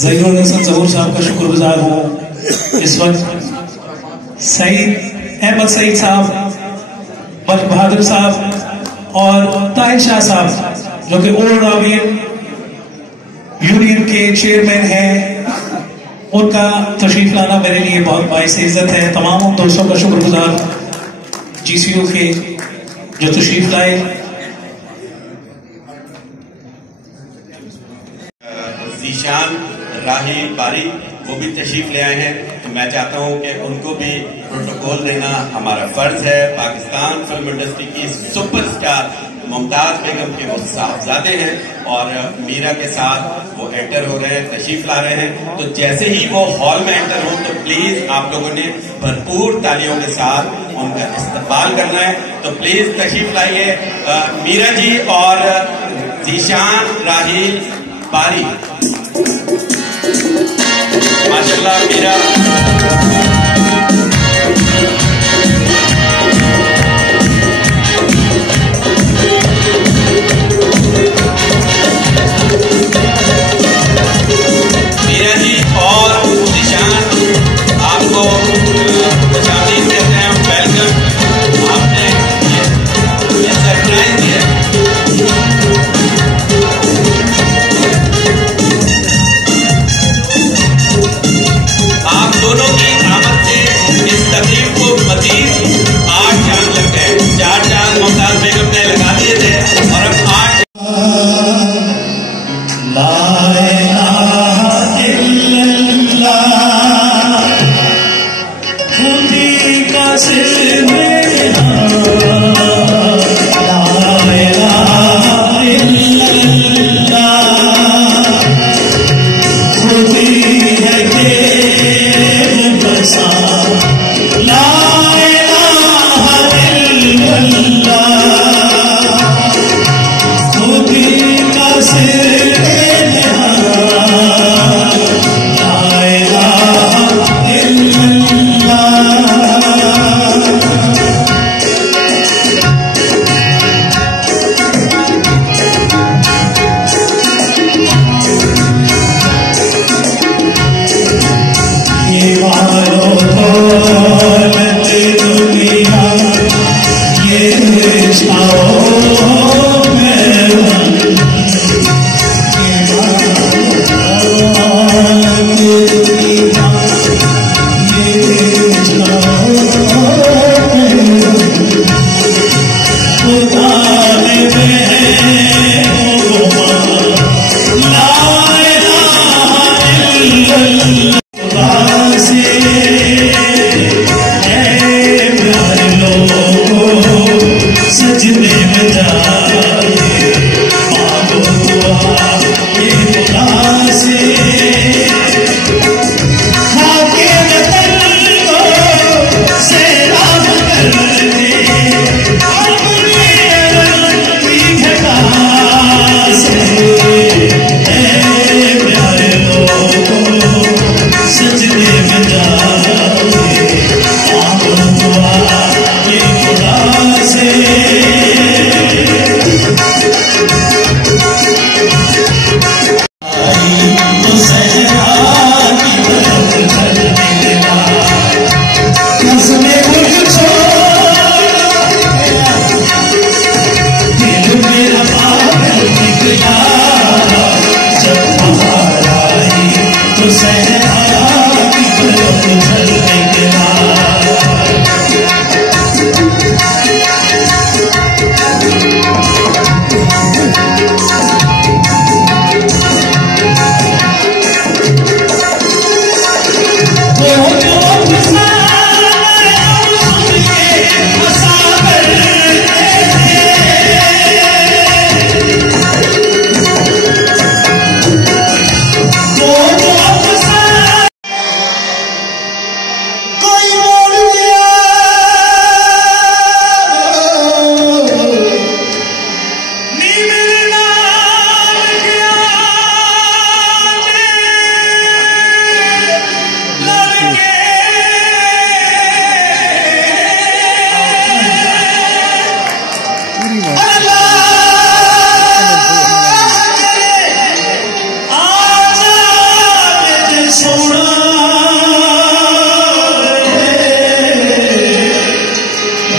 ज़हीरुल हसन ज़हूर साहब का शुक्रगुजार हूँ। इस वक्त सईद अहमद सईद साहब, मलिक बहादुर साहब और ताहिर शाह साहब जो कि ओल्ड रावीन यूनियन के चेयरमैन हैं, उनका तशरीफ लाना मेरे लिए बहुत बाइस इज्जत है। तमाम दोस्तों का शुक्रगुजार जीसीयू के जो तशरीफ लाए। ज़ीशान राही बारी वो भी तशरीफ ले आए हैं, तो मैं चाहता हूं कि उनको भी प्रोटोकॉल देना हमारा फर्ज है। पाकिस्तान फिल्म इंडस्ट्री की सुपरस्टार मुमताज बेगम के वो साहबजादे हैं और मीरा के साथ वो एंटर हो रहे हैं, तशरीफ ला रहे हैं। तो जैसे ही वो हॉल में एंटर हो तो प्लीज आप लोगों ने भरपूर तालियों के साथ उनका इस्तकबाल करना है। तो प्लीज तशरीफ लाइए मीरा जी और ज़ीशान राही बारी। माशाल्लाह मीरा जी और ज़ीशान आपको खुशामदीद कहते हैं, वेलकम। आपने ये सरप्राइज दिया। आप दोनों की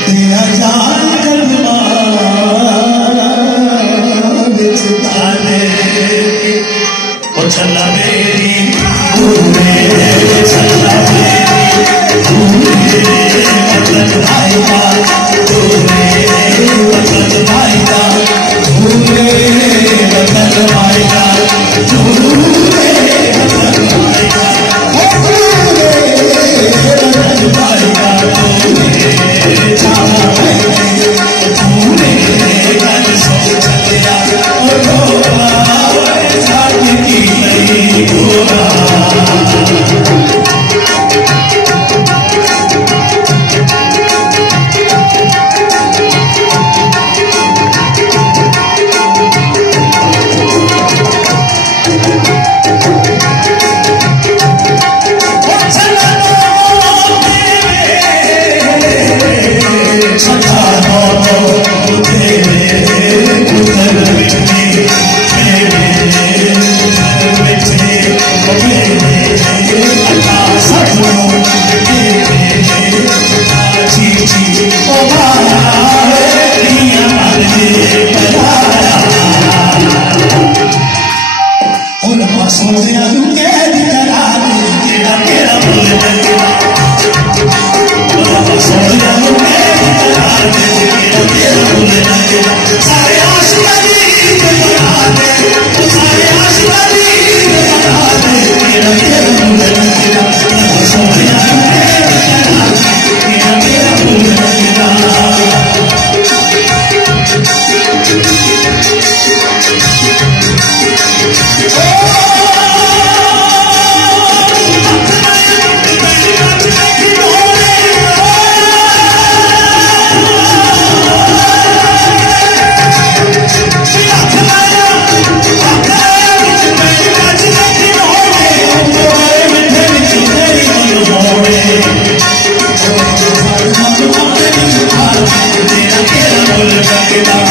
तेरा जान करवा बिच ताने ओ चला मेरी पूरे चला मेरी पूरे वतन आएगा पूरे वतन आएगा पूरे वतन आएगा पूरे वतन आएगा Get up.